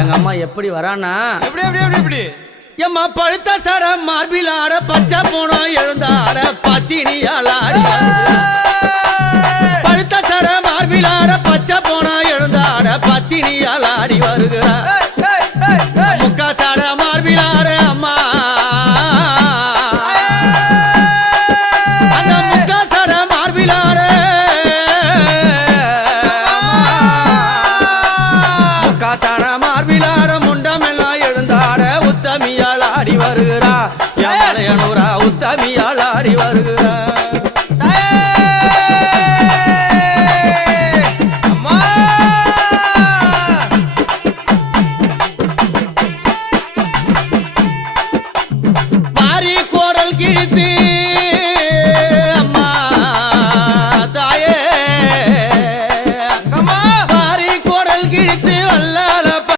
எங்க அம்மா எப்படி வரானா எப்படி எப்படி எப்படி எப்படி எம்மா பழுத்த சட மார்பில் ஆட பச்சை போனோம் எழுந்தாட பத்தினியால் ஆடி பழுத்த சட மார்பில் ஆட பச்சை போனோம் எழுந்தாட பத்தினியால் ஆடி வருகிறார் முக்கா சட மார்பில் ஆட அம்மா அந்த முக்கா சட மார்பில் ஆட முக்கா சட மார்பில் ஆட முண்டமெல்லாம் எழுந்தாட உத்தமியால் ஆடி வருகிறா யானையனூரா உத்தமியால் ஆடி வருகிறா மாறி கோடல் கிழித்து